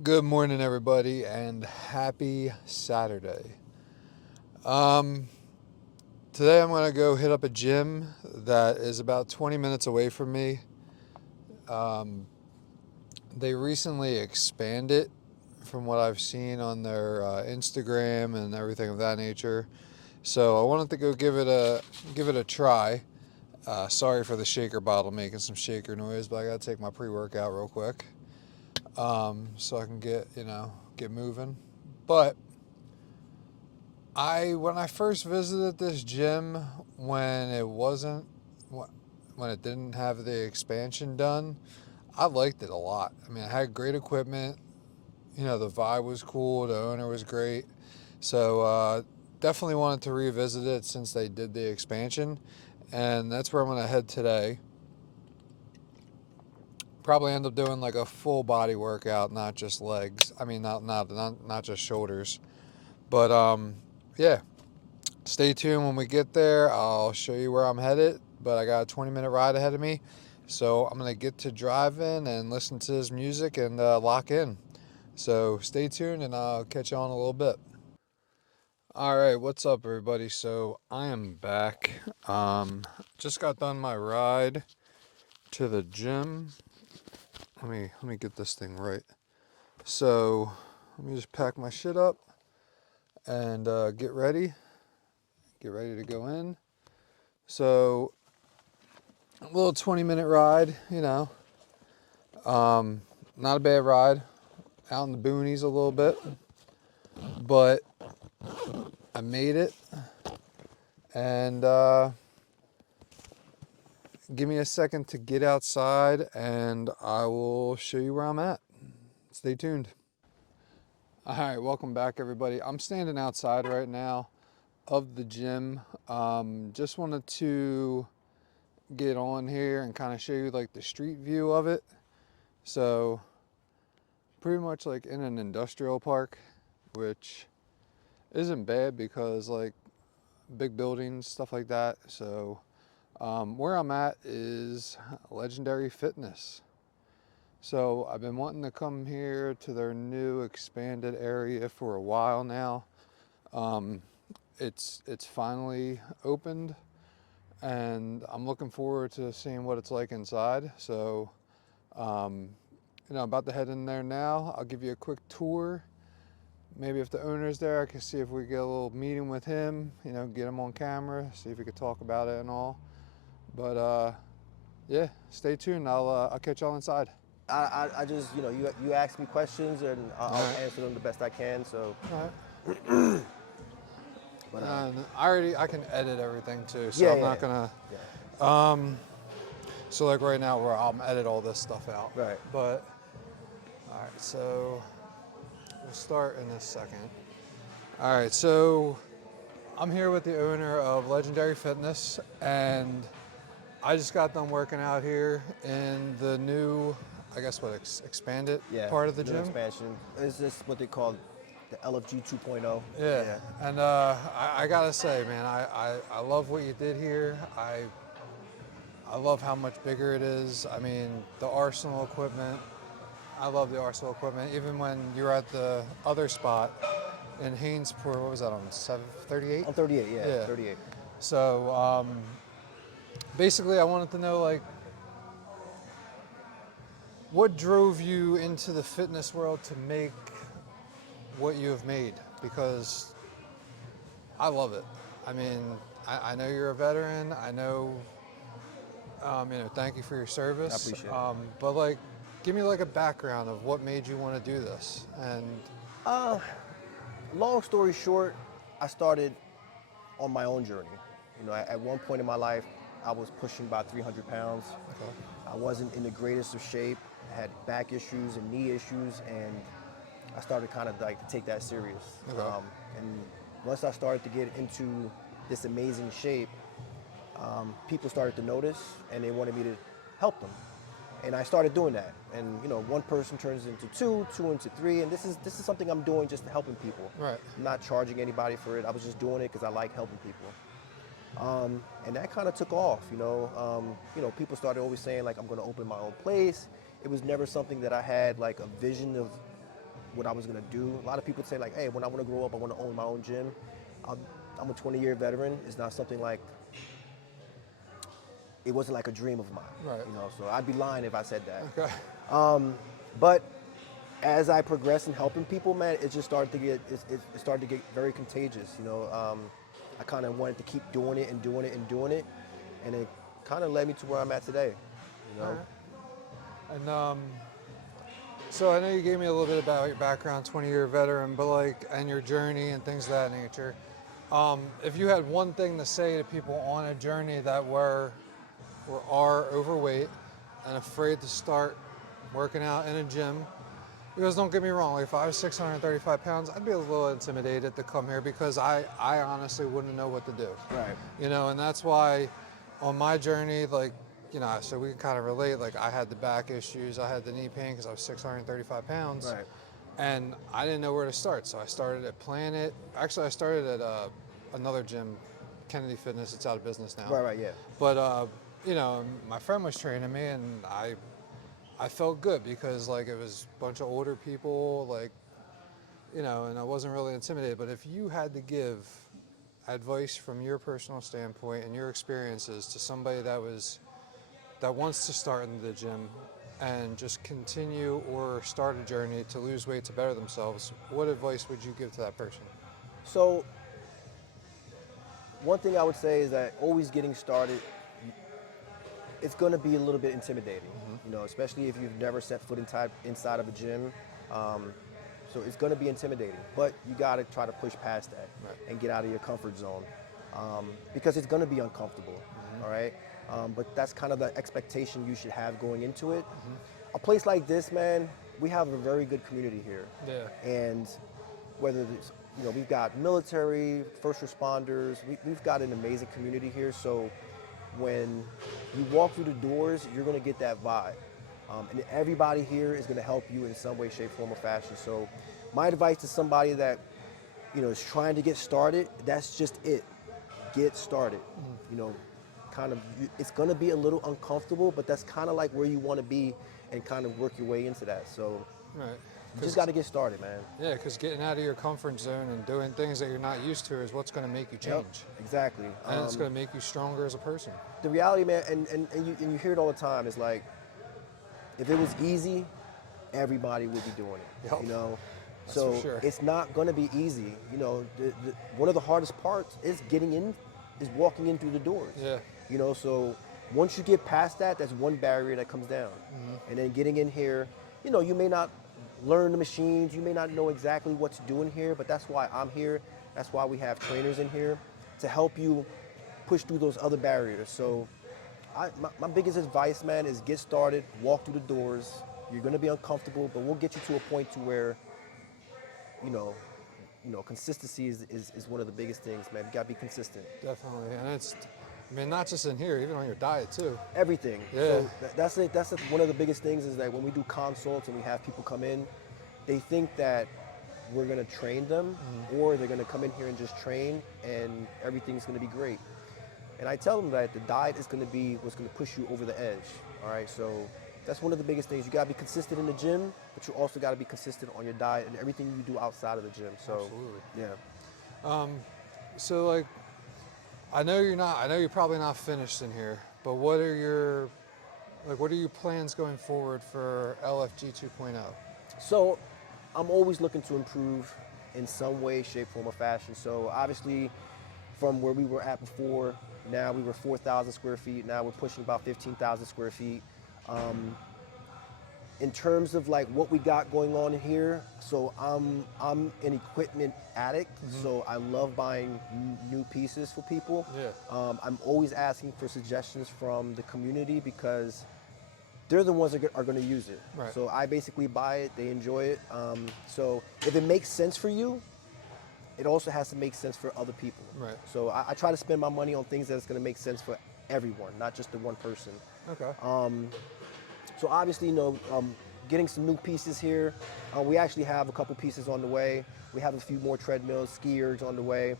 Good morning, everybody, and happy Saturday. Um, Today I'm going to go hit up a gym that is about 20 minutes away from me. Um, they recently expanded from what I've seen on their Instagram and everything of that nature. So I wanted to go give it a try. Sorry for the shaker bottle making some shaker noise, but I got to take my pre-workout real quick so I can get moving. But when I first visited this gym when it wasn't when it didn't have the expansion done, I liked it a lot. I mean, it had great equipment. The vibe was cool. The owner was great. So definitely wanted to revisit it since they did the expansion, and that's where I'm gonna head today. Probably end up doing like a full body workout, not just legs. I mean, not just shoulders. But yeah, stay tuned when we get there. I'll show you where I'm headed, but I got a 20-minute ride ahead of me. So I'm going to get to driving and listen to his music and lock in. So stay tuned and I'll catch you on a little bit. All right, what's up, everybody? So I am back. Just got done my ride to the gym. Let me get this thing right. So let me just pack my shit up and get ready to go in. So a little 20-minute ride, not a bad ride. Out in the boonies a little bit, but I made it. And give me a second to get outside, and I will show you where I'm at. Stay tuned. All right, welcome back, everybody. I'm standing outside right now of the gym. Just wanted to get on here and kind of show you like the street view of it. So pretty much like in an industrial park, which isn't bad because like big buildings, stuff like that. So where I'm at is Legendary Fitness. So I've been wanting to come here to their new expanded area for a while now. Um, it's finally opened, and I'm looking forward to seeing what it's like inside. So um, about to head in there now. I'll give you a quick tour. Maybe if the owner's there, I can see if we get a little meeting with him, get him on camera, see if we could talk about it and all. But yeah, stay tuned. I'll catch y'all inside. I just, you ask me questions and All I'll right. answer them the best I can. So, All right. but And I can edit everything too, so yeah, I'm yeah, not gonna. yeah, Um, so like right now, where I'll edit all this stuff out. right. But all right, so we'll start in a second. All right, so I'm here with the owner of Legendary Fitness, and I just got done working out here in the new, I guess what expanded Yeah, part of the new gym. expansion. Is this what they call the LFG 2.0? Yeah, Yeah. and I gotta say, man, I love what you did here. I love how much bigger it is. I mean, the Arsenal equipment. I love the Arsenal equipment. Even when you're at the other spot in Hainesport, what was that on 738? I'm 38, yeah, Yeah. 38. So basically, I wanted to know like what drove you into the fitness world to make what you have made, because I love it. I mean, I know you're a veteran. I know, thank you for your I service. appreciate it. But like, give me like a background of what made you want to do this. And Long story short, I started on my own journey. At one point in my life, I was pushing about 300 pounds. okay, I wasn't in the greatest of shape. I had back issues and knee issues, and I started kind of like to take that serious. okay, And once I started to get into this amazing shape, people started to notice, and they wanted me to help them. And I started doing that. And one person turns into two, two into three, and this is something I'm doing just helping people. right, I'm not charging anybody for it. I was just doing it because I like helping people. And that kind of took off. People started always saying like I'm going to open my own place. It was never something that I had like a vision of what I was gonna do. A lot of people say like, hey, when I want to grow up, I want to own my own gym. I'm a 20-year veteran. It's not something like, it wasn't like a dream of mine. Right. You know, so I'd be lying if I said that. Okay. But as I progressed in helping people, man, it just started to get it started to get very contagious. You know, I kind of wanted to keep doing it and doing it and doing it, and it kind of led me to where I'm at today. You know. All right. And so I know you gave me a little bit about your background, 20-year veteran, but like, and your journey and things of that nature. If you had one thing to say to people on a journey that were or are overweight and afraid to start working out in a gym, because don't get me wrong, like if I was 635 pounds, I'd be a little intimidated to come here because I honestly wouldn't know what to do. Right. You know, and that's why on my journey, like, you know, so we can kind of relate, like I had the back issues, I had the knee pain because I was 635 pounds. Right. And I didn't know where to start. So I started at Planet. Actually, I started at another gym, Kennedy Fitness. It's out of business now. Right. Yeah. But, you know, my friend was training me and I felt good because like it was a bunch of older people, like, you know, and I wasn't really intimidated. But if you had to give advice from your personal standpoint and your experiences to somebody that wants to start in the gym and just continue or start a journey to lose weight to better themselves, what advice would you give to that person? So one thing I would say is that always getting started, it's going to be a little bit intimidating, you know, especially if you've never set foot inside of a gym. So it's going to be intimidating, but you got to try to push past that and get out of your comfort zone because it's going to be uncomfortable, all right? But that's kind of the expectation you should have going into it. A place like this, man, we have a very good community here. Yeah. And whether it's, you know, we've got military, first responders, we've got an amazing community here. So when you walk through the doors, you're gonna get that vibe. And everybody here is gonna help you in some way, shape, form, or fashion. So my advice to somebody that, you know, is trying to get started, that's just it. Get started. You know, kind of, it's gonna be a little uncomfortable, but that's kind of like where you wanna be and kind of work your way into that. So Right. you just gotta get started, man. Yeah, because getting out of your comfort zone and doing things that you're not used to is what's going to make you change. Yep, exactly. And it's going to make you stronger as a person. The reality, man, and you hear it all the time, is like, if it was easy, everybody would be doing it. Yep. You know, That's so for sure. it's not going to be easy. You know, one of the hardest parts is walking in through the doors. Yeah. You know, so once you get past that, that's one barrier that comes down, and then getting in here, you know, you may not learn the machines, you may not know exactly what to do in here, but that's why I'm here. That's why we have trainers in here to help you push through those other barriers. So my biggest advice, man, is get started, walk through the doors. You're gonna be uncomfortable, but we'll get you to a point to where, you know, consistency is one of the biggest things, man. You gotta be consistent. Definitely. And it's, I mean, not just in here, even on your diet too. Everything. Yeah. So that's it. That's one of the biggest things is that when we do consults and we have people come in, they think that we're gonna train them or they're gonna come in here and just train and everything's gonna be great. And I tell them that the diet is gonna be what's gonna push you over the edge. All right. So that's one of the biggest things. You gotta be consistent in the gym, but you also gotta be consistent on your diet and everything you do outside of the gym. So Absolutely. yeah. So like, I know you're probably not finished in here, but what are your plans going forward for LFG 2.0? So I'm always looking to improve in some way, shape, form, or fashion. So obviously from where we were at before, now we were 4,000 square feet. Now we're pushing about 15,000 square feet. In terms of like what we got going on here, so I'm an equipment addict, so I love buying new pieces for people. Yeah. I'm always asking for suggestions from the community because they're the ones that are going to use it. Right. So I basically buy it, they enjoy it. So if it makes sense for you, it also has to make sense for other people. Right. So I try to spend my money on things that's going to make sense for everyone, not just the one person. Okay. So obviously, you know, getting some new pieces here. We actually have a couple pieces on the way. We have a few more treadmills, ski ergs on the way.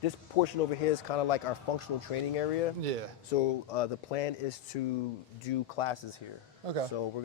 This portion over here is kind of like our functional training area. Yeah. So the plan is to do classes here. Okay. So we're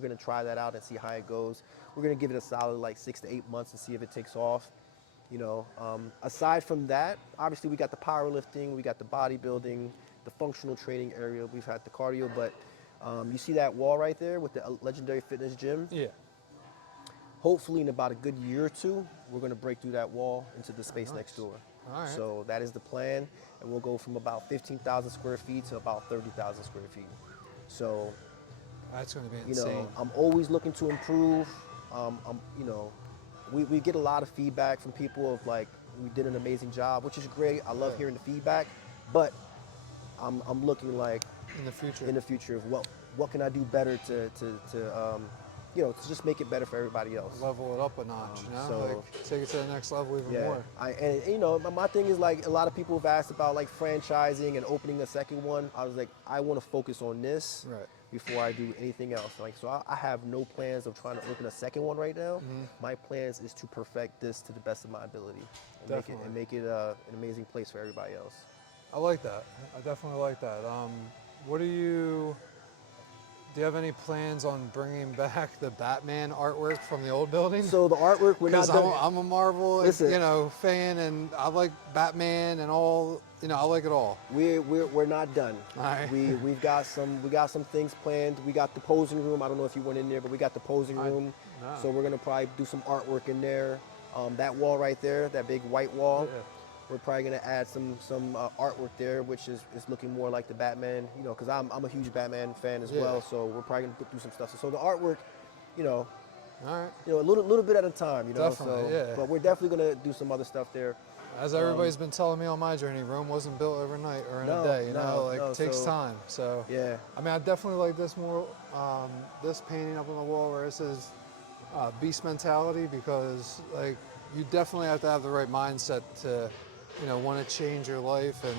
gonna try that out and see how it goes. We're gonna give it a solid like 6 to 8 months to see if it takes off. Aside from that, obviously we got the powerlifting, we got the bodybuilding, the functional training area. We've had the cardio, but you see that wall right there with the Legendary Fitness Gym. Yeah. Hopefully, in about a good year or two, we're going to break through that wall into the space nice. next door. All right. So that is the plan, and we'll go from about 15,000 square feet to about 30,000 square feet. So, That's going to be insane. I'm always looking to improve. We get a lot of feedback from people of like, we did an amazing job, which is great. I love Yeah. hearing the feedback, but I'm looking like In the future. in the future of what can I do better to just make it better for everybody else. Level it up a notch, you know? so- like take it to the next level even Yeah, more. my thing is like a lot of people have asked about like franchising and opening a second one. I was like, I want to focus on this Right. before I do anything else. Like, so I have no plans of trying to open a second one right now. My plans is to perfect this to the best of my ability and Definitely. make it an amazing place for everybody else. I like that. I definitely like that. Do you have any plans on bringing back the Batman artwork from the old building? So the artwork we're not Because done. I'm a Marvel, Listen. fan, and I like Batman and all. I like it all. We're not done. All right. We got some things planned. We got the posing room. I don't know if you went in there, but we got the posing room. no. So we're gonna probably do some artwork in there. That wall right there, that big white wall. Yeah. We're probably gonna add some artwork there, which is looking more like the Batman. Because I'm a huge Batman fan as Yeah. well. So we're probably gonna do some stuff. So the artwork, All right. a little bit at a time. Definitely, yeah. But we're definitely gonna do some other stuff there. As everybody's been telling me on my journey, Rome wasn't built overnight or in No, a day. no, It takes so- time. So Yeah. I mean, I definitely like this more. This painting up on the wall where it says "Beast Mentality" because like you definitely have to have the right mindset to, want to change your life and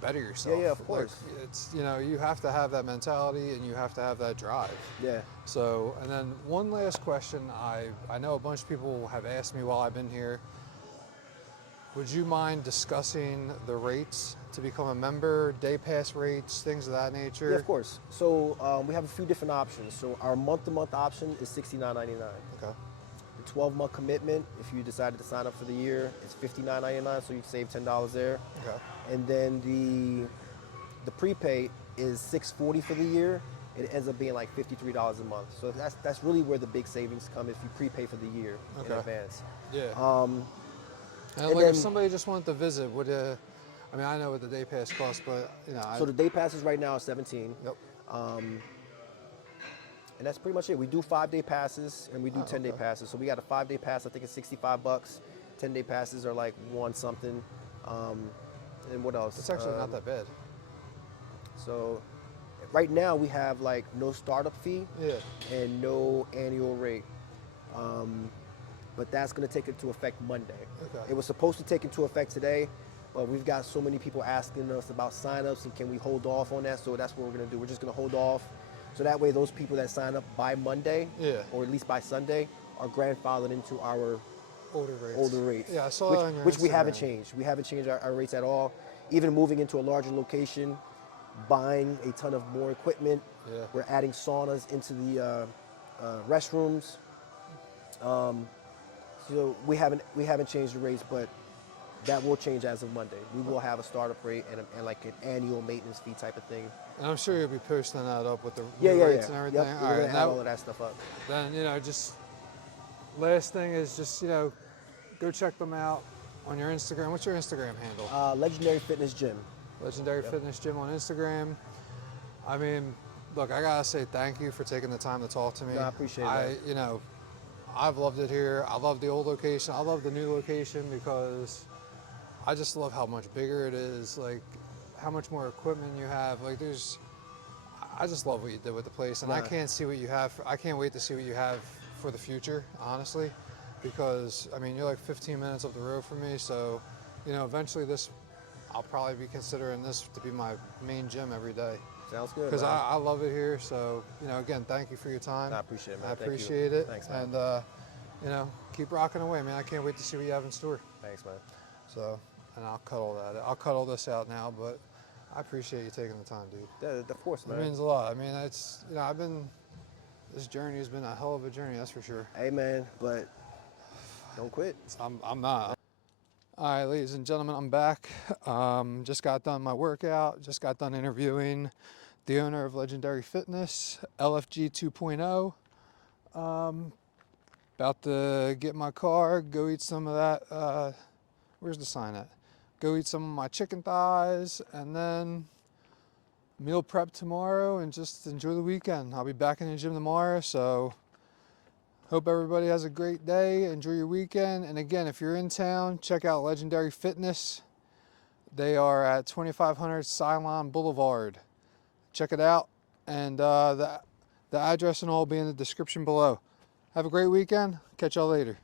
better yourself. Yeah, of course. Like, it's you have to have that mentality and you have to have that drive. Yeah. So, and then one last question. I know a bunch of people have asked me while I've been here. Would you mind discussing the rates to become a member, day pass rates, things of that nature? Yeah, of course. So we have a few different options. So our month-to-month option is $69.99. Okay. The 12-month commitment, if you decided to sign up for the year, is $59.99, so you save $10 there. Okay. And then the prepay is $640 for the year. It ends up being like $53 a month. So that's really where the big savings come if you prepay for the year in Okay. advance. Yeah. And and like if then- somebody just wanted to visit, I know what the day pass costs, but So the day passes right now are $17. Yep. And that's pretty much it. We do 5-day passes and we do 10-day okay. passes. So we got a 5-day pass, I think it's $65. 10-day passes are like one something. And what else? It's actually not that bad. So right now we have like no startup fee Yeah. and no annual rate. But that's going to take into effect Monday. Okay. It was supposed to take into effect today, but we've got so many people asking us about signups and can we hold off on that? So that's what we're going to do. We're just going to hold off. So that way those people that sign up by Monday, Yeah. or at least by Sunday, are grandfathered into our Older rates. Yeah, I saw which, that on your which we haven't Instagram. changed. We haven't changed our rates at all. Even moving into a larger location, buying a ton of more equipment. Yeah. We're adding saunas into the restrooms. So we haven't changed the rates, but that will change as of Monday. We will have a startup rate and like an annual maintenance fee type of thing. And I'm sure you'll be posting that up with the Yeah, yeah, rates yeah. and everything. Yep, All we're right, gonna add all of that stuff up. Then just last thing is just go check them out on your Instagram. What's your Instagram handle? Legendary Fitness Gym. Legendary Fitness Gym on Instagram. I mean, look, I gotta say thank you for taking the time to talk to me. No, I appreciate it, I've loved it here. I love the old location. I love the new location because I just love how much bigger it is. Like how much more equipment you have. Like I just love what you did with the place, and I Nah. can't see what you have. I can't wait to see what you have for the future, honestly, because I mean you're like 15 minutes up the road from me, so eventually I'll probably be considering this to be my main gym every day Sounds good. because man. I love it here. So again, thank you for your time. I appreciate it, man. I Thank you. appreciate it. Thanks, man. And keep rocking away, man. I can't wait to see what you have in store. Thanks, man. So, and I'll cut all that. I'll cut all this out now, but I appreciate you taking the time, dude. Of course, It man. means a lot. I mean, it's, you know, this journey has been a hell of a journey, that's for sure. Hey, man, but don't quit. I'm not. All right, ladies and gentlemen, I'm back. Just got done my workout, just got done interviewing the owner of Legendary Fitness, LFG 2.0. About to get in my car, go eat some of that. Where's the sign at? Go eat some of my chicken thighs, and then meal prep tomorrow and just enjoy the weekend. I'll be back in the gym tomorrow, so hope everybody has a great day. Enjoy your weekend. And again, if you're in town, check out Legendary Fitness. They are at 2500 Cylon Boulevard. Check it out, and the address and all will be in the description below. Have a great weekend. Catch y'all later.